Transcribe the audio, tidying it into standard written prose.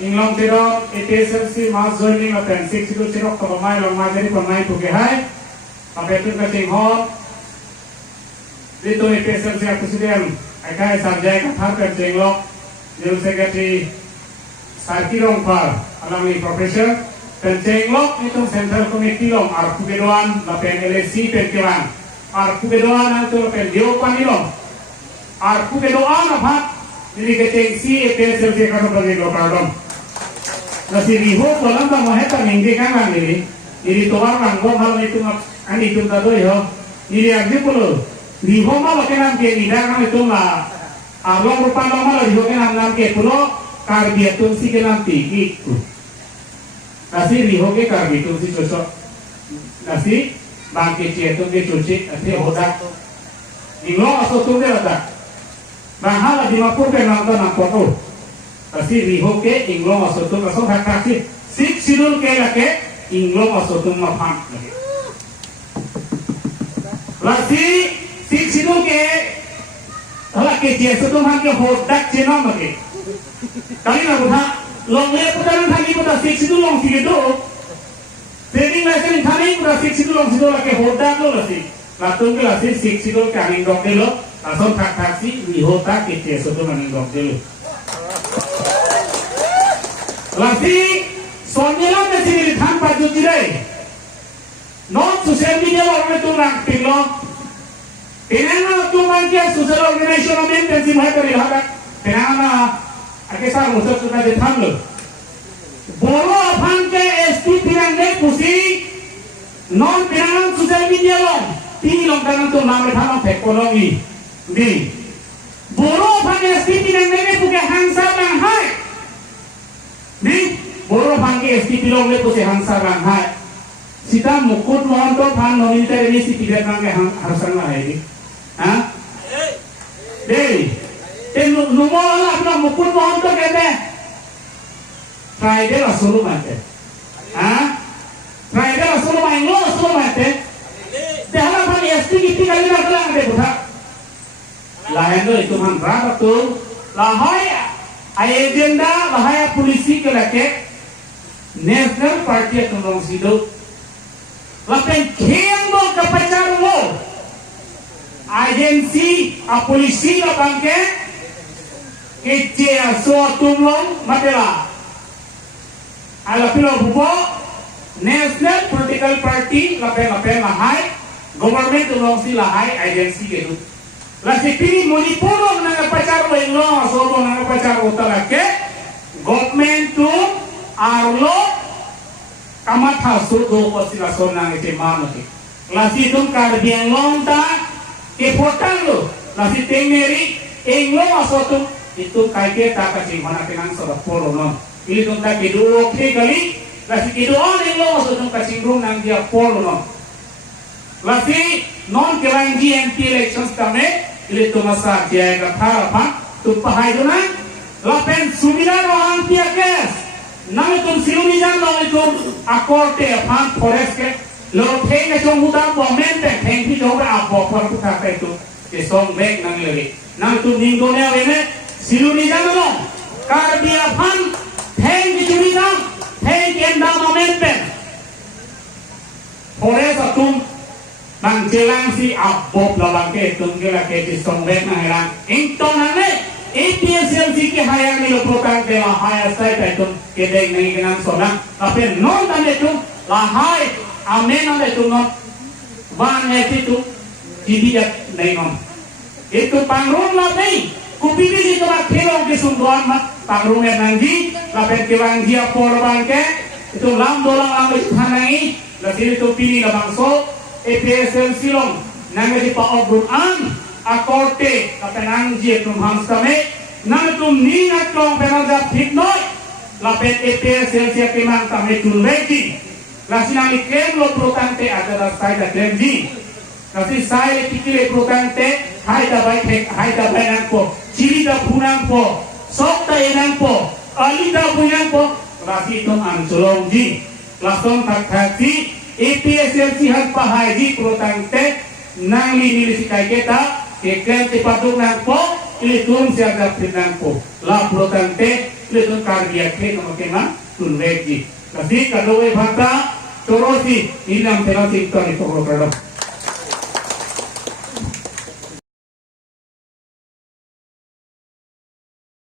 Inglong tirok ETSLC mas joining apen 6 itu tirok pemai long majari pemai puge hai sampai itu kacing hot itu ETSLC aku sedang akai sarjai kathar kacing lok General Secretary Sarki Rongpal alami profesor kacing lok itu Central Committee long arku bedoan lapen LSC penkiwan arku bedoan itu lapen diopan ilong arku bedoan apa jadi kacing si ETSLC karo bagi lokadom nasi riho kolam bang maheta mingge kan ini tuar bang gua hal itu ani itu tado yo ini aja puluh riho malah kenam ke ini dah kan itu lah along rupa malah riho kenam nam ke puluh karbi itu si kenam tinggi nasi riho ke karbi itu si cocok nasi bang ke itu ke cuci nasi odak inglo asal tu dia odak bang hal di mapur ke nonton nampak kasi riho ke inglo masotung asal hak kasi sik sidul ke lake inglo masotung mapang lagi lasi sik sidul ke lake dia sotung hak ke hodak jenom lagi kali na buta long le putaran thagi puta sik sidul long sige do training lesson thani puta sik sidul long sidul lake hodak lo lasi latung ke lasi sik sidul ke angin dok delo asal hak kasi riho ta ke dia sotung angin dok delo lasi soalnya masih militan paju jirai non sosial media orang itu nak tinggal penana tu mangkia sosial organisasi orang yang sih mereka dilihat penana akisar musuh sudah ditanggal boro apang ke ST pirangge pusi non penana sosial media long tinggi long kanan tu nama thama teknologi di boro apang ST pirangge puke hangsa bang hai di boro panggil ST pilong le pose hangsa ranghai sita mukut mohon to pan militer ini si tidak nangge harsan lah ini ha deh numo lah na mukut mohon to kete Friday lah solo mate ha Friday lah solo main lo solo mate deh hala pan ST gitu kali nak lang deh buta lain lo itu man berapa tuh lahai agenda bahaya polisi ke lake national party atong sido lapen keng mo kapacar mo agensi a polisi la bangke kece so tumlong matela ala pilo bubo national political party lapen lahai government atong si lahai agensi gitu lasi pili mulipurong ng pacar mo inglo sobo ng pacar utalake government to arlo kamat hasul do ko sila sonang ite mamati lasi dum karbiang lonta ke potang lo lasi tengeri inglo asotum itu kaike ta kacing mana tenang sa polo non ili dum ta kidu ke kali lasi kidu on inglo asotum kacing rum nang dia polo non lasi non kelang GMP elections kame ili tumasa dia kathara pa tupahai duna lapen sumida rohan pia kes nang tum silumida nang tum akorte pan forest ke lo theng chong huda momente theng thi joga apo par puka pe tu ke song bek nang legi nang tum ningdo ne wene silumida no kar dia pan theng thi jumida theng enda momente forest atum bang jelang si abop labang ke tunggela ke di songbek na helang into nane APSL si ke hayang nilo protang ke la haya sai tai tum ke deng nang kenang sonang tapi non tande tum la hai amen ande tum non van he tu dibidak nei non itu pangrum la nei kupili itu mak kelong ke sumbuan mak pangrum ya nangji la pen ke wang dia porban ke itu lam dolang lam itu hanai la sini tu pilih la bangso EPSL silong nangge di pa obrum an akorte kapenang je tum hamstame nang tum ni nak long penang ঠিক নয় lapet EPSL sia kemang tame tulbeki lasinang ikem lo protante adalah saya denji kasi saya tikile protante haida bai nang po chilida punang po sokta enang po alida punang po lasi tum ancolong ji langsung takhati EPSL sihat pahaji protante nang linili sikai kita que clan tipadung nang po ili tun siaga pinang po la protante ili tun kardia ke no kema tun vegi kasi kadoe bhata torosi ilam terasi to ni toro